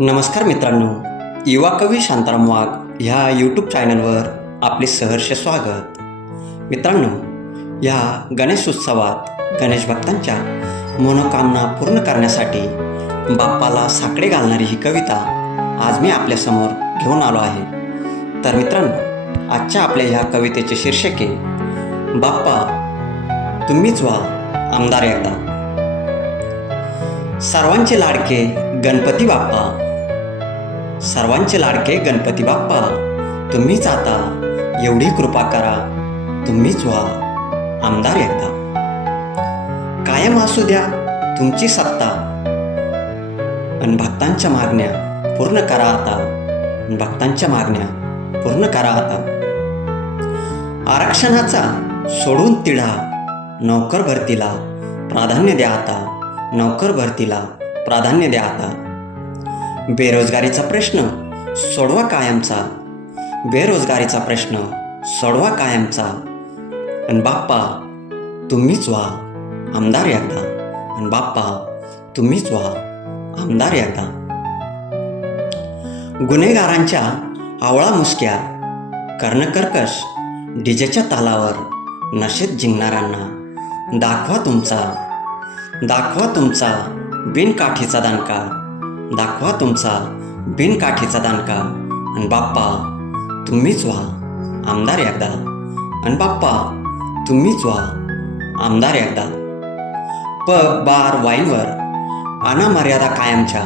नमस्कार मित्रांनो युवा कवी शांताराम वाघ ह्या यूट्यूब चॅनलवर आपले सहर्ष स्वागत. मित्रांनो ह्या गणेश उत्सवात गणेश भक्तांच्या मनोकामना पूर्ण करण्यासाठी बाप्पाला साकडे घालणारी ही कविता आज मी आपल्यासमोर घेऊन आलो आहे. तर मित्रांनो आजच्या आपल्या ह्या कवितेचे शीर्षक आहे बाप्पा तुम्हीच व्हा आमदार एकदा. सर्वांचे लाडके गणपती बाप्पा सर्वांचे लाडके गणपती बाप्पा तुम्हीच आता एवढी कृपा करा तुम्हीच व्हा आमदार एकदा. कायम असू द्या तुमची सत्ता. आणि भक्तांच्या मागण्या पूर्ण करा आता. भक्तांच्या मागण्या पूर्ण करा आता. आरक्षणाचा सोडून तिढा नोकर भरतीला प्राधान्य द्या आता. नोकर भरतीला प्राधान्य द्या आता. बेरोजगारीचा प्रश्न सोडवा कायमचा. बेरोजगारीचा प्रश्न सोडवा कायमचा. आणि बाप्पा तुम्हीच व्हा आमदार एकदा. आणि बाप्पा तुम्हीच व्हा आमदार एकदा. गुन्हेगारांच्या आवळा मुसक्या कर्णकर्कश डीजेच्या तालावर नशेत जिंकणाऱ्यांना दाखवा तुमचा. दाखवा तुमचा बिनकाठीचा दानका दाखवा तुमचा बिनकाठीचा दानका. आणि बाप्पा तुम्हीच व्हा आमदार एकदा. आणि बाप्पा तुम्हीच व्हा आमदार एकदा. पब बार वाईनवर आणा मर्यादा कायमच्या.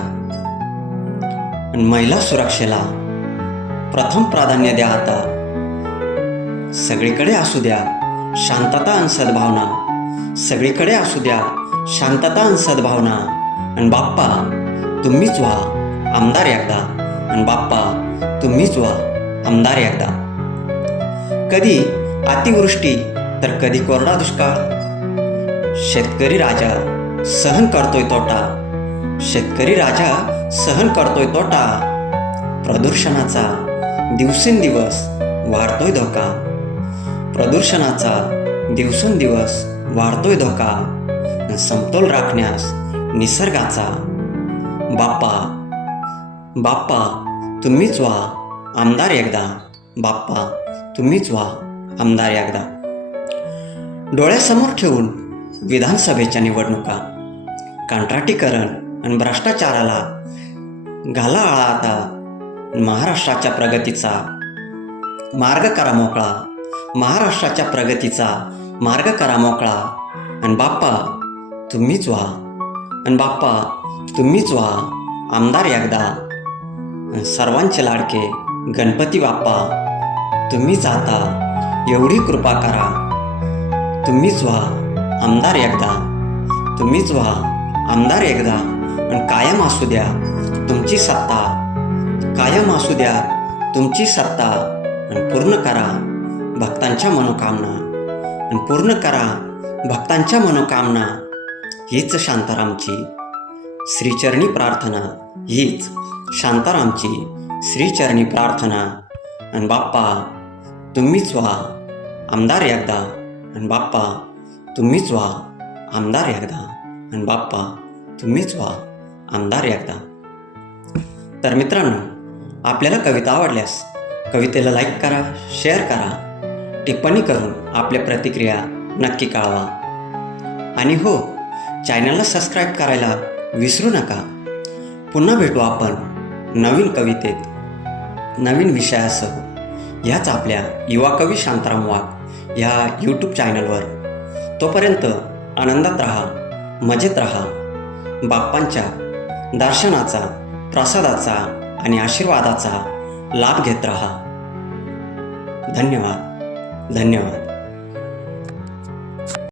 आणि महिला सुरक्षेला प्रथम प्राधान्य द्या आता. सगळीकडे असू द्या शांतता आणि सद्भावना. सगळीकडे असू द्या शांतता आणि सद्भावना. आणि बाप्पा तुम्हीच व्हा आमदार एकदा. आणि बाप्पा तुम्हीच व्हा आमदार एकदा. कधी अतिवृष्टी तर कधी कोरडा दुष्काळ. शेतकरी राजा सहन करतोय तोटा. शेतकरी राजा सहन करतोय तोटा. प्रदूषणाचा दिवसेंदिवस वाढतोय धोका. प्रदूषणाचा दिवसेंदिवस वाढतोय धोका. समतोल राखण्यास निसर्गाचा बाप्पा. बाप्पा तुम्हीच व्हा. आमदार एकदा. बाप्पा तुम्हीच व्हा. आमदार एकदा. डोळ्यासमोर ठेवून विधानसभेच्या निवडणुका. कंत्राटीकरण आणि भ्रष्टाचाराला घाला आळा आता महाराष्ट्राच्या प्रगतीचा मार्ग करा मोकळा. महाराष्ट्राच्या प्रगतीचा मार्ग करा मोकळा. आणि बाप्पा तुम्हीच व्हा. आणि बाप्पा तुम्हीच व्हा आमदार एकदा. सर्वांचे लाडके गणपती बाप्पा. तुम्हीच आता एवढी कृपा करा. तुम्हीच व्हा आमदार एकदा. तुम्हीच व्हा आमदार एकदा. आणि कायम असू द्या तुमची सत्ता. कायम असू द्या तुमची सत्ता. आणि पूर्ण करा भक्तांच्या मनोकामना. आणि पूर्ण करा भक्तांच्या मनोकामना. हीच शांतारामची श्रीचरणी प्रार्थना हीच शांतारामची श्रीचरणी प्रार्थना. आणि बाप्पा तुम्हीच व्हा आमदार एकदा. आणि बाप्पा तुम्हीच व्हा आमदार एकदा. आणि बाप्पा तुम्हीच व्हा आमदार एकदा. तर मित्रांनो आपल्याला कविता आवडल्यास कवितेला लाईक करा शेअर करा. टिप्पणी करून आपल्या प्रतिक्रिया नक्की कळवा. आणि हो चॅनलला सबस्क्राईब करायला विसरू नका. पुन्हा भेटू आपण नवीन कवितेत नवीन विषयासह. ह्याच आपल्या युवा कवी शांताराम वाघ ह्या यूट्यूब चॅनलवर तोपर्यंत आनंदात राहा मजेत राहा. बाप्पांच्या दर्शनाचा प्रसादाचा आणि आशीर्वादाचा लाभ घेत राहा. धन्यवाद धन्यवाद.